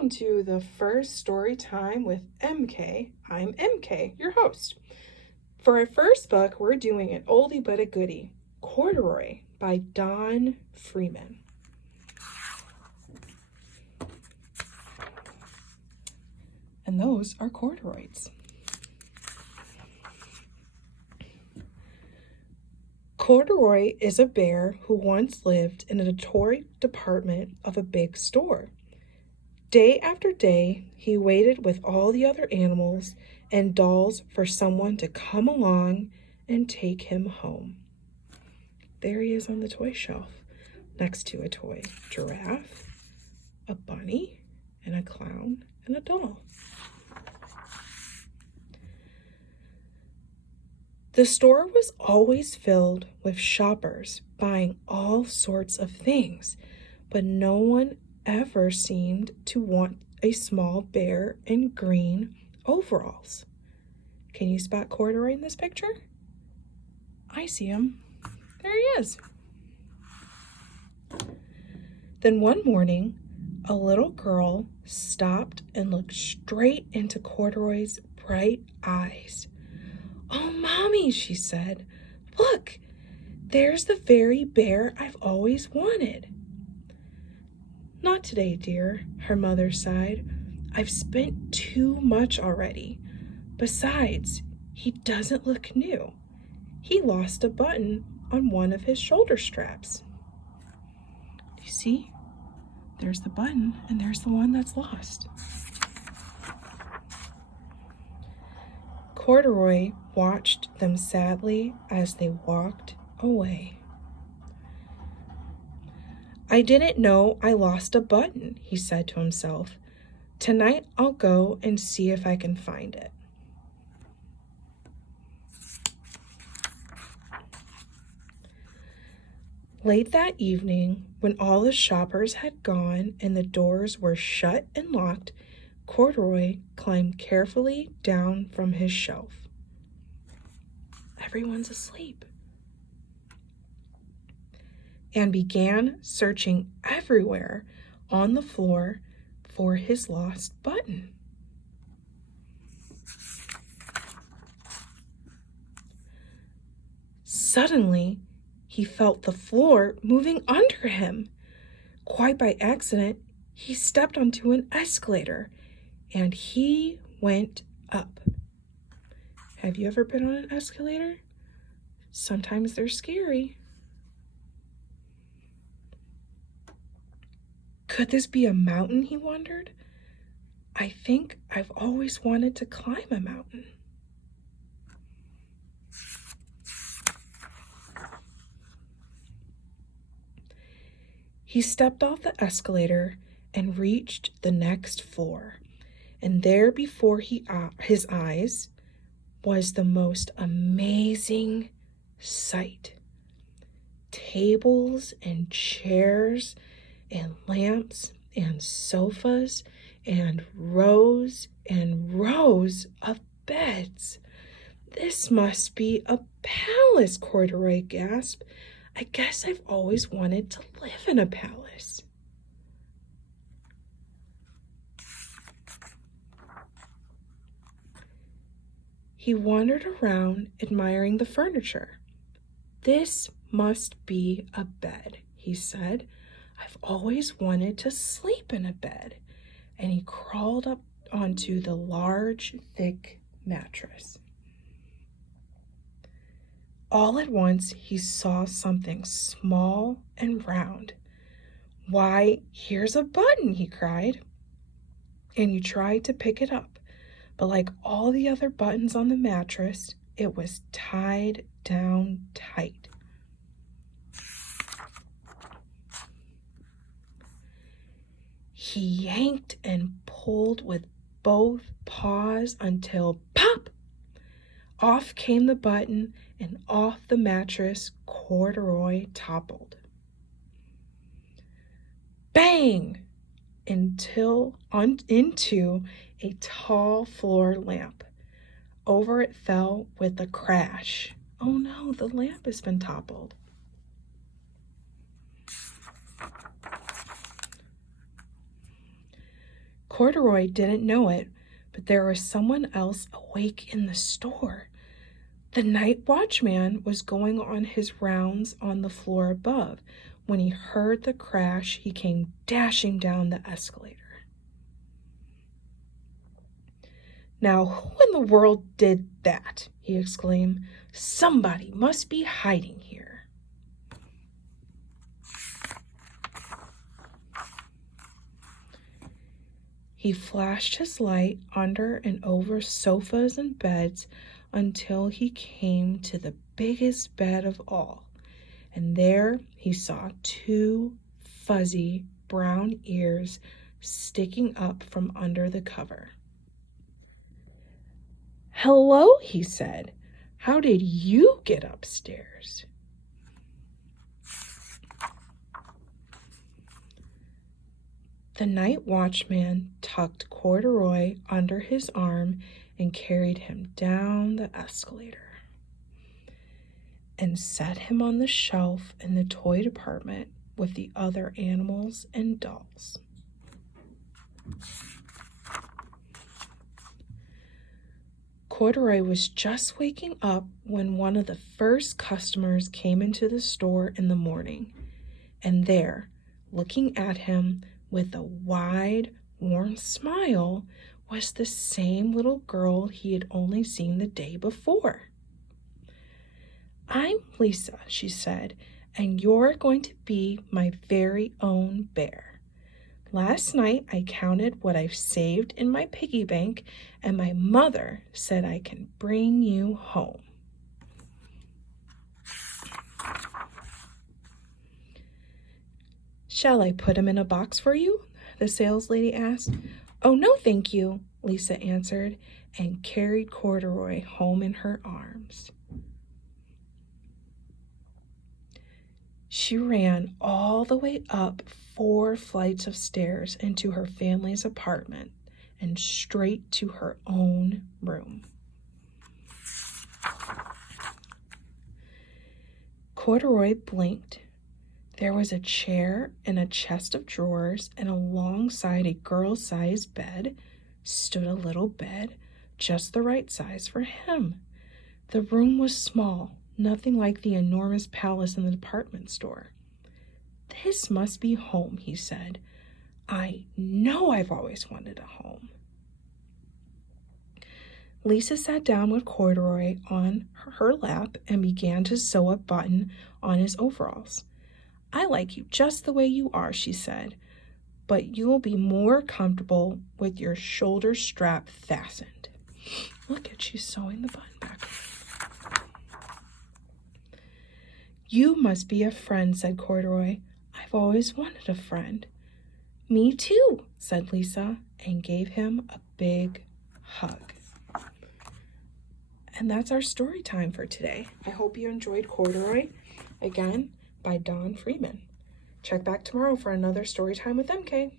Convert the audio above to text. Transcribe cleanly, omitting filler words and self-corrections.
welcome to the first story time with MK. I'm MK, your host. For our first book, we're doing an oldie but a goodie, Corduroy by Don Freeman. And those are corduroys. Corduroy is a bear who once lived in a toy department of a big store. Day after day, he waited with all the other animals and dolls for someone to come along and take him home. There he is on the toy shelf, next to a toy giraffe, a bunny, and a clown, and a doll. The store was always filled with shoppers buying all sorts of things, but no one ever seemed to want a small bear in green overalls. Can you spot Corduroy in this picture? I see him. There he is. Then one morning, a little girl stopped and looked straight into Corduroy's bright eyes. "Oh, Mommy," she said, "look, there's the very bear I've always wanted." "Not today, dear," her mother sighed. "I've spent too much already. Besides, he doesn't look new. He lost a button on one of his shoulder straps." You see? There's the button, and there's the one that's lost. Corduroy watched them sadly as they walked away. "I didn't know I lost a button," he said to himself. "Tonight I'll go and see if I can find it." Late that evening, when all the shoppers had gone and the doors were shut and locked, Corduroy climbed carefully down from his shelf. Everyone's asleep. And began searching everywhere on the floor for his lost button. Suddenly, he felt the floor moving under him. Quite by accident, he stepped onto an escalator and he went up. Have you ever been on an escalator? Sometimes they're scary. Could this be a mountain, he wondered? I think I've always wanted to climb a mountain. He stepped off the escalator and reached the next floor. And there before his eyes was the most amazing sight. Tables and chairs and lamps and sofas and rows of beds. "This must be a palace," Corduroy gasped. "I guess I've always wanted to live in a palace." He wandered around, admiring the furniture. "This must be a bed," he said. "I've always wanted to sleep in a bed." And he crawled up onto the large, thick mattress. All at once, he saw something small and round. "Why, here's a button," he cried. And he tried to pick it up. But like all the other buttons on the mattress, it was tied down tight. He yanked and pulled with both paws until pop! Off came the button, and off the mattress Corduroy toppled. Bang! Into a tall floor lamp. Over it fell with a crash. Oh no, the lamp has been toppled. Corduroy didn't know it, but there was someone else awake in the store. The night watchman was going on his rounds on the floor above. When he heard the crash, he came dashing down the escalator. "Now, who in the world did that?" he exclaimed. "Somebody must be hiding here." He flashed his light under and over sofas and beds until he came to the biggest bed of all, and there he saw two fuzzy brown ears sticking up from under the cover. "Hello," he said. "How did you get upstairs?" The night watchman tucked Corduroy under his arm and carried him down the escalator and set him on the shelf in the toy department with the other animals and dolls. Corduroy was just waking up when one of the first customers came into the store in the morning, and there, looking at him with a wide, warm smile, was the same little girl he had only seen the day before. "I'm Lisa," she said, "and you're going to be my very own bear. Last night I counted what I've saved in my piggy bank, and my mother said I can bring you home." "Shall I put him in a box for you?" the saleslady asked. "Oh, no, thank you," Lisa answered, and carried Corduroy home in her arms. She ran all the way up 4 flights of stairs into her family's apartment and straight to her own room. Corduroy blinked. There was a chair and a chest of drawers, and alongside a girl-sized bed stood a little bed, just the right size for him. The room was small, nothing like the enormous palace in the department store. "This must be home," he said. "I know I've always wanted a home." Lisa sat down with Corduroy on her lap and began to sew a button on his overalls. "I like you just the way you are," she said, "but you'll be more comfortable with your shoulder strap fastened." Look at, she's sewing the button back. "You must be a friend," said Corduroy. "I've always wanted a friend." "Me too," said Lisa, and gave him a big hug. And that's our story time for today. I hope you enjoyed Corduroy, again, by Don Freeman. Check back tomorrow for another story time with MK.